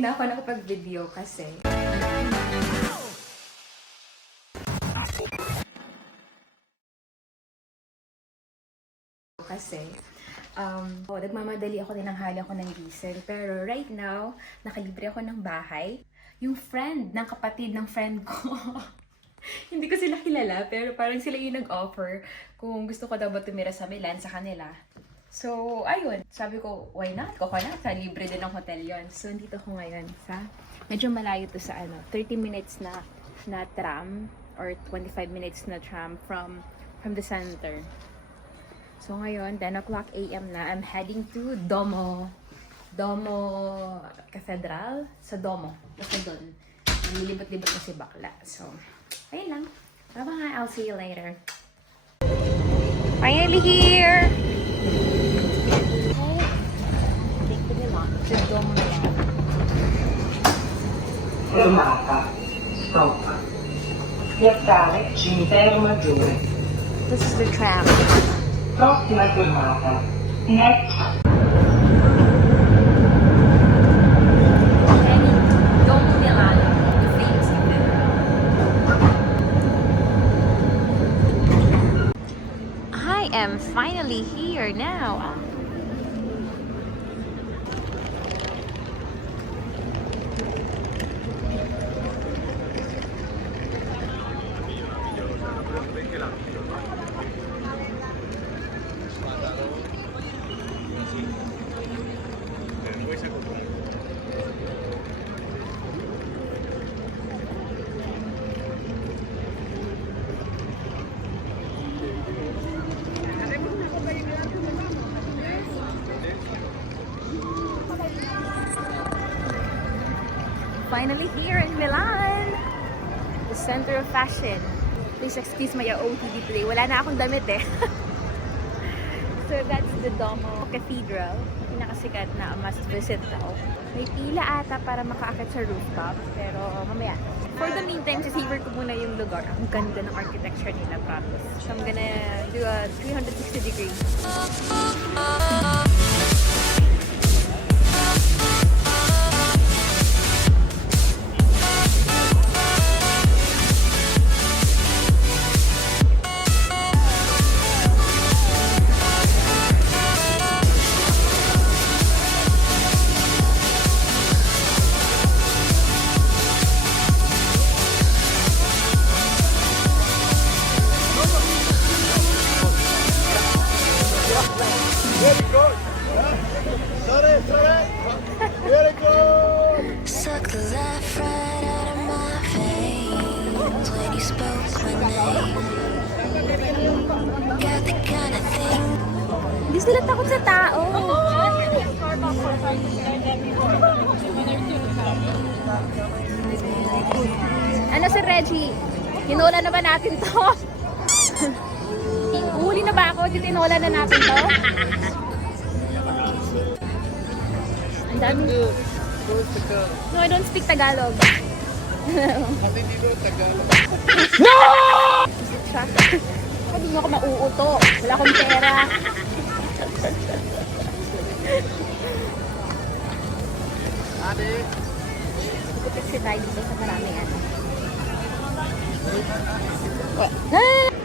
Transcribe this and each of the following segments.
hindi na ako nakapag-video kasi nagmamadali ako, tinanghali ako ng gising. Pero right now, nakalibre ako ng bahay. Yung friend ng kapatid ng friend ko, hindi ko sila kilala, pero parang sila yung nag-offer kung gusto ko daw ba tumira sa Milan sa kanila. So, ayun. Sabi ko, why not? Coconut, libre din ng hotel yon. So, dito ko ngayon sa, medyo malayo to sa 30 minutes na tram or 25 minutes na tram from the center. So, ngayon, 10 o'clock a.m. na. I'm heading to Domo Cathedral. Sa Domo. Kasi doon. Nilibot-libot na si Bakla. So, ayun lang. Bye-bye. I'll see you later. Finally here! Sa Domo na yan. Fermata. Stop. Piazzale Cimitero Maggiore. This is the tram. Prossima fermata. Next. Domo Milan, the famous cathedral. I am finally here now. Finally here in Milan, the center of fashion. Please excuse my OOTD today. Wala na akong damit eh. So that's the Domo Cathedral. Pinakasikat na must visit daw. May pila ata para makaakit sa rooftop. Pero mamaya. For the meantime, savor ko muna yung lugar. Ang ganda ng architecture nila, promise. So I'm gonna do a 360 degree. Very good. Sorry. Very good. Suck the life right out of my veins when you spoke my name. Got the kind of thing. Hindi sila takot sa tao. Ano si Reggie? Hinola na ba natin to? Huli na ba ako? Tinola na natin to? Ang dami. No, I don't speak Tagalog. No! Hindi mo ako mauuto. Wala akong pera. Kasi tayo dito sa maraming ano.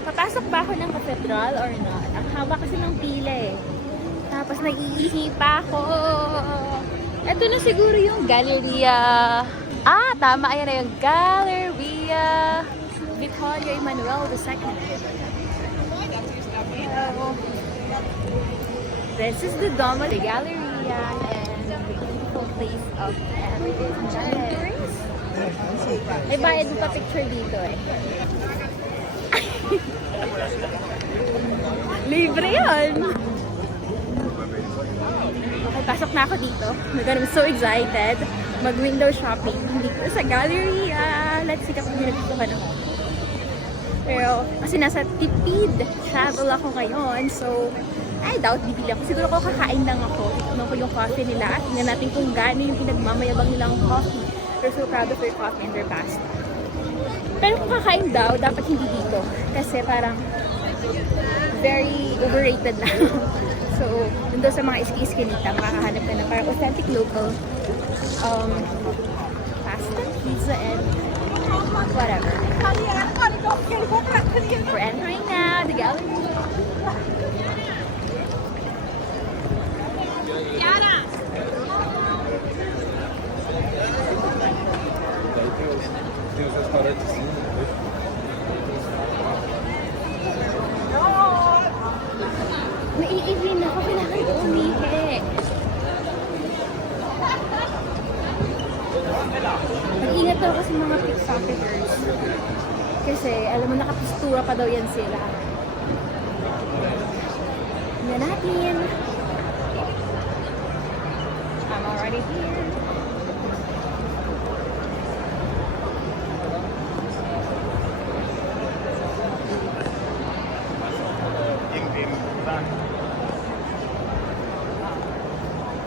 Papasok ba ako ng cathedral or not? Ang haba kasi ng pila eh. Tapos nag-iihi pa ako. Ito na siguro yung Galleria. Ah, tama. Ayan na yung Galleria Vittorio Emanuele II. So, this is the Domo de Galleria and the beautiful place of Paris. May bayad mo pa picture dito eh. Libre yun! Okay, pasok na ako dito. I'm so excited. Mag-window shopping dito sa Galleria. Let's see kung nagustuhan ako. Pero, kasi nasa tipid travel ako ngayon. So, I doubt bibili ako. Siguro ko kakain lang ako. Tignan ko yung coffee nila. Tingnan natin kung gaano yung pinagmamayabang nilang coffee. They're so proud of their coffee and their pasta. Pero kung kakain daw, dapat hindi dito. Kasi parang very overrated na. So, dun daw sa mga iski-iskinita, makakahanap ka ng parang authentic local pasta, pizza, and whatever. We're entering now the gallery. Tem os restaurantes sim. Naiihi na ako, kailangan ko umihi. Mag-ingat daw kasi mga pickpocketers. Kasi, alam mo, nakapistura pa daw yan sila. Yan natin. I'm already here.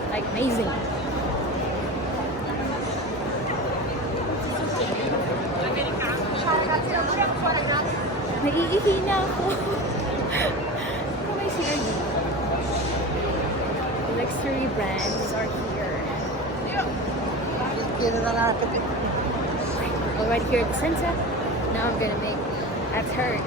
Like, amazing. Naiihi na ako. Ano may CRD? Luxury brands are here. Already here at the center. Now I'm gonna make a turn.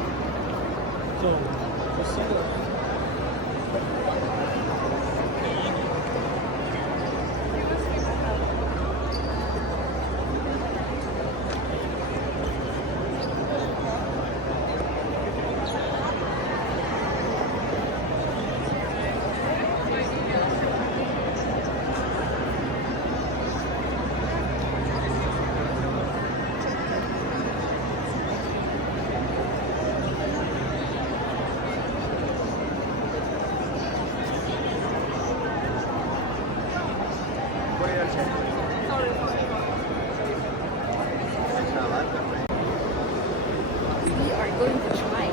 We are going to try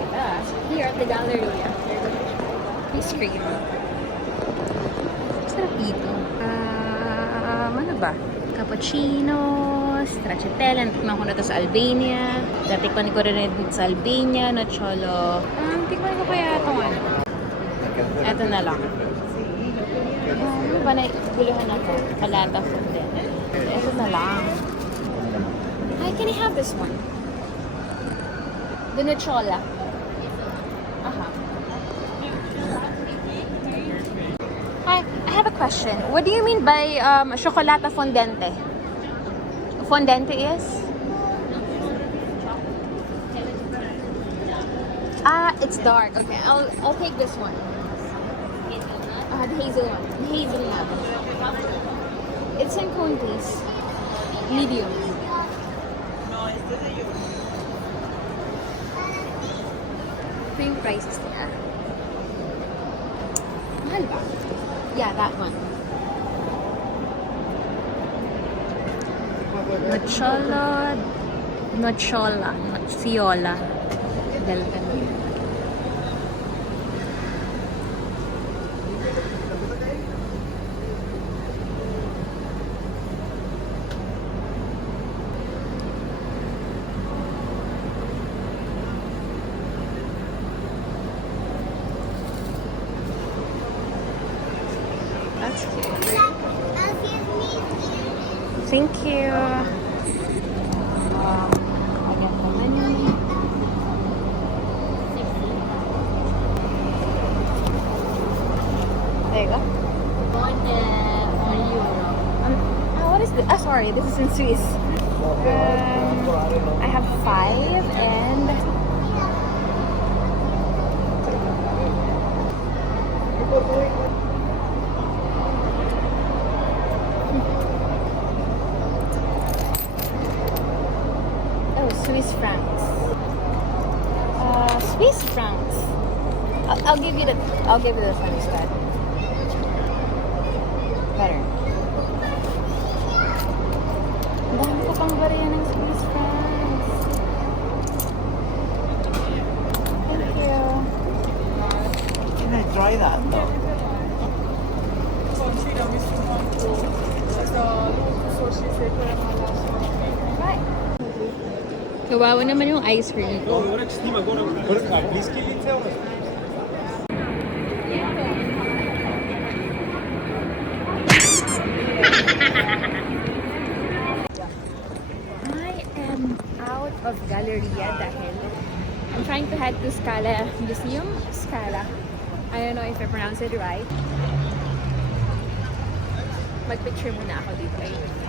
here at the Galleria. We're going to try ice cream. Sarap dito. Ano ba? Cappuccino, stracciatella. Natikman ko na to sa Albania. Natikman ko rin sa Albania, Nocciolo. Tikman ko kaya itong ano. Ito na lang. Ano ba na guluhan ako? Palata food din. Ito na lang. Hi, can I have this one? The Nocciolo. Hi, I have a question. What do you mean by chocolate fondente? Fondente is? It's dark. Okay, I'll take this one. The hazel one. The hazelnut. It's in cone, please. Medium. Ito yung prices niya. Mahal ba? Yeah, that one. Nocciola del Canino. That's cute. Thank you. I got the menu. There you go. What is this? Sorry, this is in Swiss. I have 5 and Swiss francs. Swiss francs. I'll give you this one instead. Better. Ang dami ko pang bariya ng Swiss francs. Thank you. Can I try that though? Right. Kawawa naman yung ice cream ko. of Galleria dahil I'm trying to head to Scala Museum. Scala. I don't know if I pronounce it right. Mag-picture muna ako dito. Ayun.